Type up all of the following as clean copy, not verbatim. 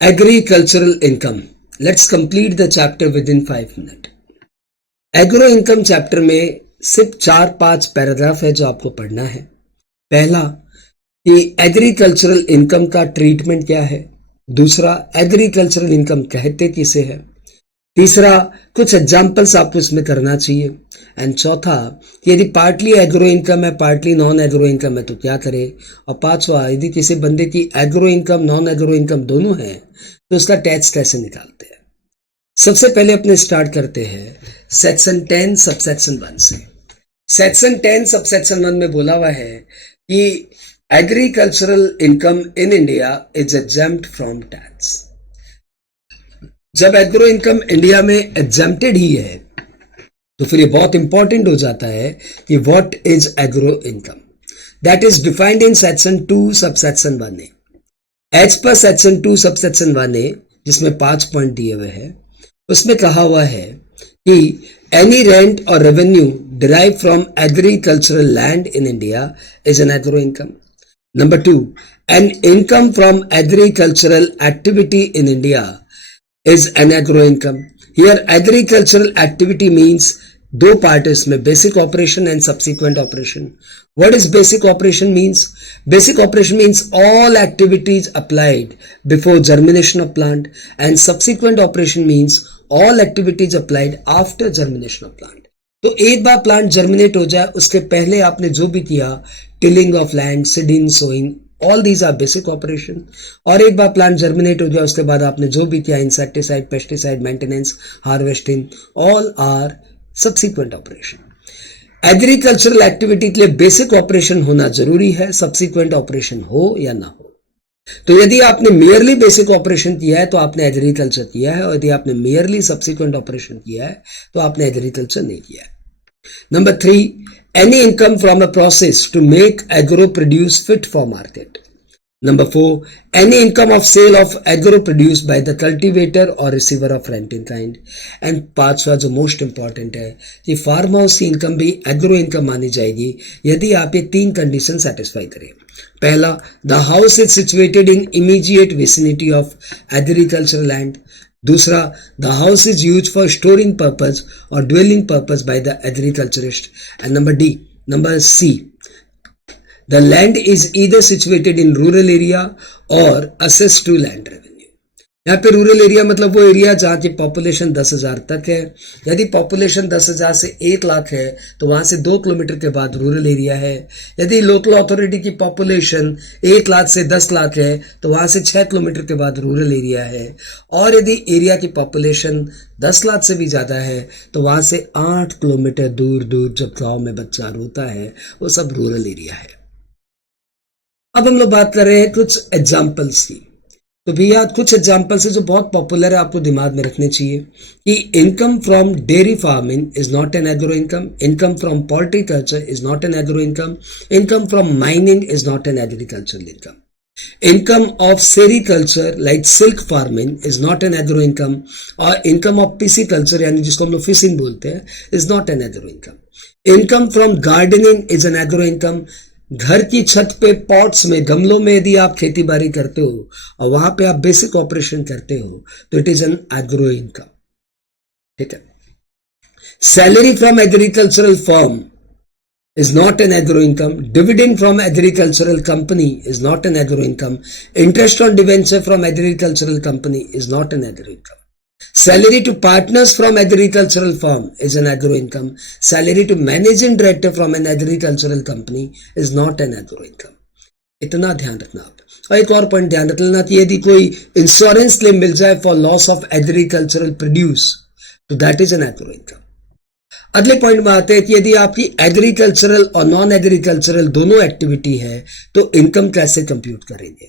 Agricultural income. Let's complete the chapter within 5 minutes. Agro income chapter में सिर्फ 4-5 paragraph है जो आपको पढ़ना है। पहला कि एग्रीकल्चरल इनकम का ट्रीटमेंट क्या है, दूसरा एग्रीकल्चरल इनकम कहते किसे है, तीसरा कुछ एग्जाम्पल्स आपको इसमें करना चाहिए, एंड चौथा कि यदि पार्टली एग्रो इनकम है पार्टली नॉन एग्रो इनकम है तो क्या करे, और पांचवा यदि किसी बंदे की agro income non agro income दोनों है तो उसका टैक्स कैसे निकालते हैं। सबसे पहले अपने स्टार्ट करते हैं सेक्शन 10 सबसेक्शन 1 से। सेक्शन 10 सबसेक्शन 1 में बोला हुआ है कि agricultural income in India is exempt from tax. जब एग्रो इनकम इंडिया में एग्जेम्प्टेड ही है तो फिर ये बहुत इंपॉर्टेंट हो जाता है कि what is agro income. That is defined in section 2 subsection 1A। As per section 2 subsection 1A जिसमें 5 पॉइंट दिए हुए हैं, उसमें कहा हुआ है कि एनी रेंट और revenue derive from agricultural land in India is an agro income. Number 2, an income from agricultural activity in India is an agro income. Here agricultural activity means दो पार्ट है इसमें, basic operation and subsequent operation. What is basic operation means? Basic operation means all activities applied before germination of plant, and subsequent operation means all activities applied after germination of plant. तो एक बार plant germinate हो जाए उसके पहले आपने जो भी किया, tilling of land, seeding, sowing, all these are basic operation. और एक बार प्लांट जर्मिनेट हो गया उसके बाद आपने जो भी किया, insecticide, pesticide, maintenance, harvesting, all are subsequent operation. Agricultural activity के लिए बेसिक ऑपरेशन होना जरूरी है, सब्सिक्वेंट ऑपरेशन हो या ना हो। तो यदि आपने मेयरली बेसिक ऑपरेशन किया है तो आपने एग्रीकल्चर किया है, और यदि आपने मेयरली सब्सिक्वेंट ऑपरेशन किया है तो आपने एग्रीकल्चर नहीं किया है। Number 3, any income from a process to make agro produce fit for market. Number 4, any income of sale of agro produce by the cultivator or receiver of rent in kind. And पांचवा जो most important है कि farm house की income भी agro income मानी जाएगी यदि आप ये 3 कंडीशन सेटिस्फाई करें। पहला, the house is situated in immediate vicinity of agricultural land. दूसरा, the house is use for storing purpose और dwelling purpose by the agriculturist. And number C, the land is either situated in rural area और assess to land revenue. यहाँ पे rural area मतलब वो area जहाँ की population 10,000 तक है। यदि पॉपुलेशन 10,000 से 1 लाख है तो वहां से 2 किलोमीटर के बाद रूरल एरिया है। यदि लोकल अथॉरिटी की पॉपुलेशन 1 लाख से 10 लाख है तो वहां से 6 किलोमीटर के बाद रूरल एरिया है। और यदि एरिया की पॉपुलेशन 10 लाख से भी ज्यादा है तो वहां से 8 किलोमीटर दूर दूर जब गांव में बच्चा रोता है वो सब रूरल एरिया है। अब हम लोग बात कर रहे हैं कुछ एग्जाम्पल्स की। तो भैया कुछ एग्जाम्पल्स है जो बहुत पॉपुलर है, आपको दिमाग में रखने चाहिए कि income from dairy farming is not an agro income, income from poultry culture is not an agro income, income from mining is not an agricultural income, income of sericulture like silk farming is not an agro income, और income of PC culture यानी जिसको हम लोग fishing बोलते हैं is not an agro income. Income from gardening is an agro income. घर की छत पे पॉट्स में, गमलों में यदि आप खेती बाड़ी करते हो और वहां पे आप बेसिक ऑपरेशन करते हो तो it is an agro income. ठीक है। Salary from agricultural firm is not an agro income. Dividend from agricultural company is not an agro income. Interest on debenture from agricultural company is not an agro income. Salary to partners from agricultural firm is an agro income. Salary to managing director from an agricultural company is not an agro income. इतना ध्यान रखना आप। और एक और point ध्यान रख लेना कि यदि कोई इंश्योरेंस क्लेम मिल जाए for loss of agricultural produce तो that is an agro income. अगले पॉइंट में आते हैं कि यदि आपकी एग्रीकल्चरल और नॉन एग्रीकल्चरल दोनों एक्टिविटी है तो इनकम कैसे कंप्यूट करेंगे।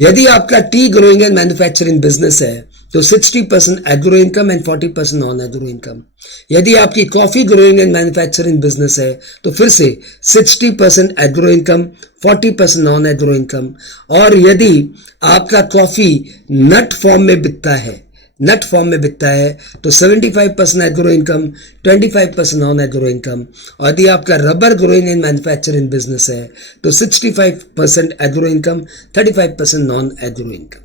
यदि आपका T growing and manufacturing business है तो 60% agro income and 40% non agro income. यदि आपकी coffee growing and manufacturing business है तो फिर से 60% agro income, 40% non agro income. और यदि आपका कॉफी नट फॉर्म में बिकता है तो 75% agro income, 25% non agro income. और यदि आपका rubber growing and manufacturing business है तो 65% agro income, 35% non agro income.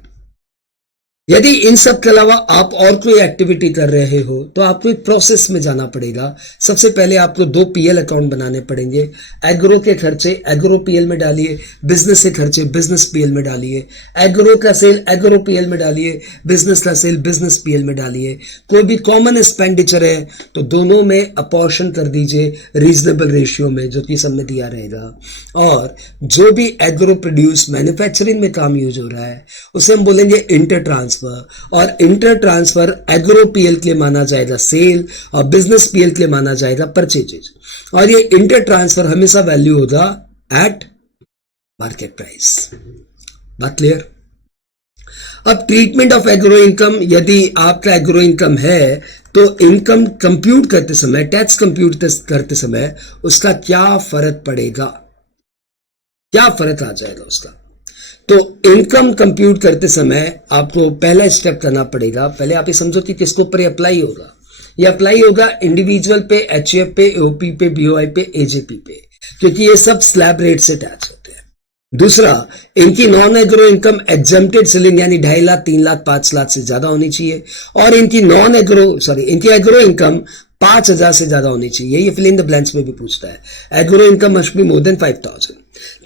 यदि इन सब के अलावा आप और कोई एक्टिविटी कर रहे हो तो आपको एक प्रोसेस में जाना पड़ेगा। सबसे पहले आपको 2 पीएल अकाउंट बनाने पड़ेंगे। एग्रो के खर्चे एग्रो पीएल में डालिए, बिजनेस के खर्चे बिजनेस पीएल में डालिए, एग्रो का सेल एग्रो पीएल में डालिए, बिजनेस का सेल बिजनेस पीएल में डालिए। कोई भी कॉमन एक्सपेंडिचर है तो दोनों में अपॉर्शन कर दीजिए रीजनेबल रेशियो में, जो कि सब में दिया रहेगा। और जो भी एग्रो प्रोड्यूस मैन्युफैक्चरिंग में काम यूज हो रहा है उसे हम बोलेंगे इंटर ट्रांसफर, और इंटर ट्रांसफर एग्रो पीएल के लिए माना जाएगा सेल और बिजनेस पीएल के लिए माना जाएगा परचेजेज। और ये इंटर ट्रांसफर हमेशा वैल्यू होगा एट मार्केट प्राइस। बात क्लियर? अब ट्रीटमेंट ऑफ एग्रो इनकम, यदि आपका एग्रो इनकम है तो इनकम कंप्यूट करते समय, टैक्स कंप्यूट करते समय उसका क्या फर्क पड़ेगा, क्या फर्क आ जाएगा उसका। तो इनकम कंप्यूट करते समय आपको पहला स्टेप करना पड़ेगा। पहले आप ये समझो कि किसके ऊपर अप्लाई होगा। ये अप्लाई होगा इंडिविजुअल पे, एचयूएफ पे, एओपी पे, बीओआई पे, एजेपी पे, क्योंकि ये सब स्लैब रेट से टैक्स होते हैं। दूसरा, इनकी non agro income exempted selling यानी 2.5 लाख, 3 लाख, 5 लाख से ज्यादा होनी चाहिए, और इनकी इनकी एग्रो इनकम 5,000 से ज्यादा होनी चाहिए। ये फिल इन द ब्लैंक्स में भी पूछता है, agro income must be more than 5,000।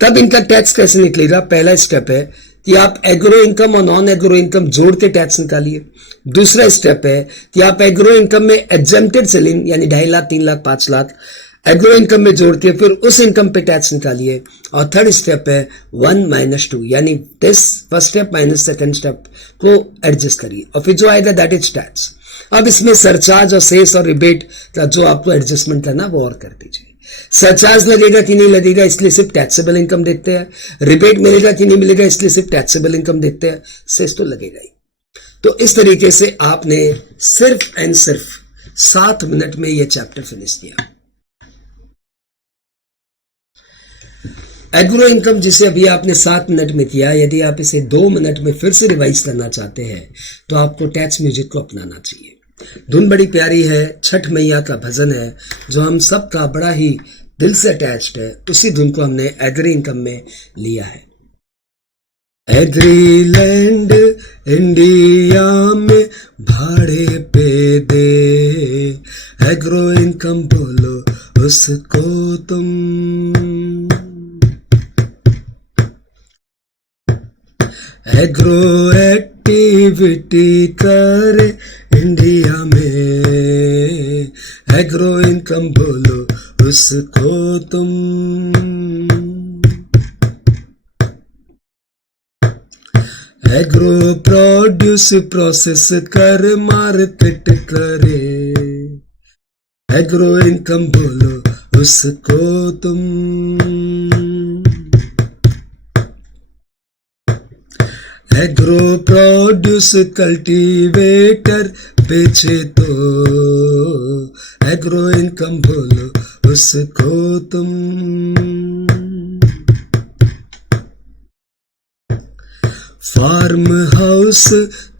तब इनका टैक्स कैसे निकलेगा? पहला स्टेप है कि आप एग्रो इनकम और नॉन एग्रो इनकम जोड़ के टैक्स निकालिए। दूसरा स्टेप है कि आप एग्रो इनकम में एग्जेम्प्टेड सेलिंग यानी 2.5 लाख, 3 लाख, 5 लाख एग्रो इनकम में जोड़ के फिर उस इनकम पे टैक्स निकालिए। और थर्ड स्टेप है 1 - 2 यानी this first step minus second step को एडजस्ट करिए और फिर जो आएगा दैट इज टैक्स। अब इसमें सरचार्ज और सेस और रिबेट का जो आपको एडजस्टमेंट करना वो और कर दीजिए। सरचार्ज लगेगा कि नहीं लगेगा इसलिए सिर्फ टैक्सेबल इनकम देखते हैं, रिबेट मिलेगा कि नहीं मिलेगा इसलिए सिर्फ टैक्सेबल इनकम देखते हैं, सेस तो लगेगा ही। तो इस तरीके से आपने सिर्फ एंड सिर्फ 7 मिनट में यह चैप्टर फिनिश किया। एग्रो इनकम जिसे अभी आपने 7 मिनट में किया, यदि आप इसे 2 मिनट में फिर से रिवाइज करना चाहते हैं तो आपको टैक्स म्यूजिक को अपनाना चाहिए। धुन बड़ी प्यारी है, छठ मैया का भजन है जो हम सब का बड़ा ही दिल से अटैच्ड है। उसी धुन को हमने एग्री इनकम में लिया है। एग्री लैंड इंडिया में भाड़े पे दे, एग्रो इनकम बोलो उसको तुम, एग्रो एक्टिविटी करे इंडिया में, एग्रो इनकम बोलो उसको तुम, एग्रो प्रोड्यूस प्रोसेस कर मार्केट करे, एग्रो इनकम बोलो उसको तुम, एग्रो प्रोड्यूस कल्टीवेटर बेचे तो, एग्रो इनकम बोलो उसको तुम, फार्म हाउस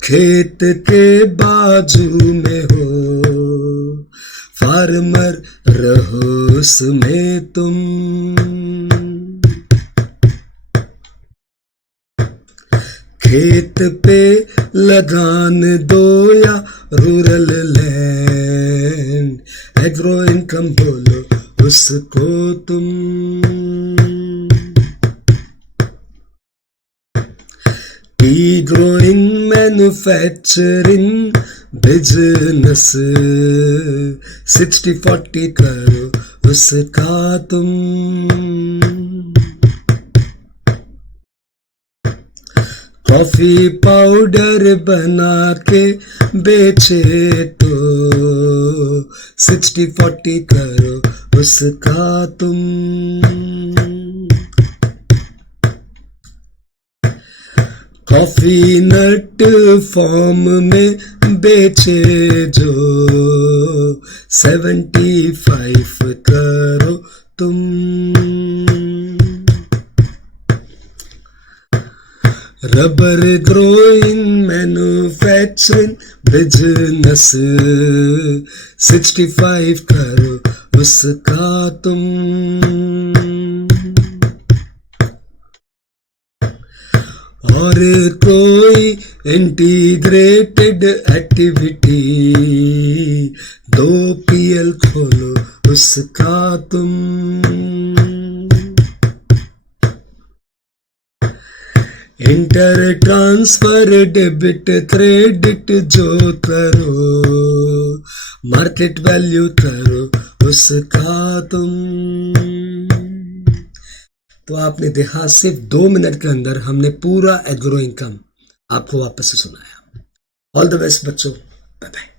खेत के बाजू में हो, फार्मर रहो उसमें तुम, खेत पे लगान दो या रूरल लैंड, एग्रो इनकम बोलो उसको तुम, टी ग्रोइंग मैन्युफैक्चरिंग बिजनेस 60-40 करो उसका तुम, कॉफी पाउडर बना के बेचे तो 60-40 करो उसका तुम, कॉफी नट फॉर्म में बेचे जो 75 करो तुम, रबर ग्रोइंग मैन्युफैक्चरिंग बिजनेस 65 करो उसका तुम, और कोई इंटीग्रेटेड एक्टिविटी, 2 PL खोलो उसका तुम। इंटर ट्रांसफर डेबिट क्रेडिट जो करो, मार्केट वैल्यू करो उसका तुम। तो आपने देखा सिर्फ 2 मिनट के अंदर हमने पूरा एग्रो इनकम आपको वापस से सुनाया। ऑल द बेस्ट बच्चों, बाय बाय।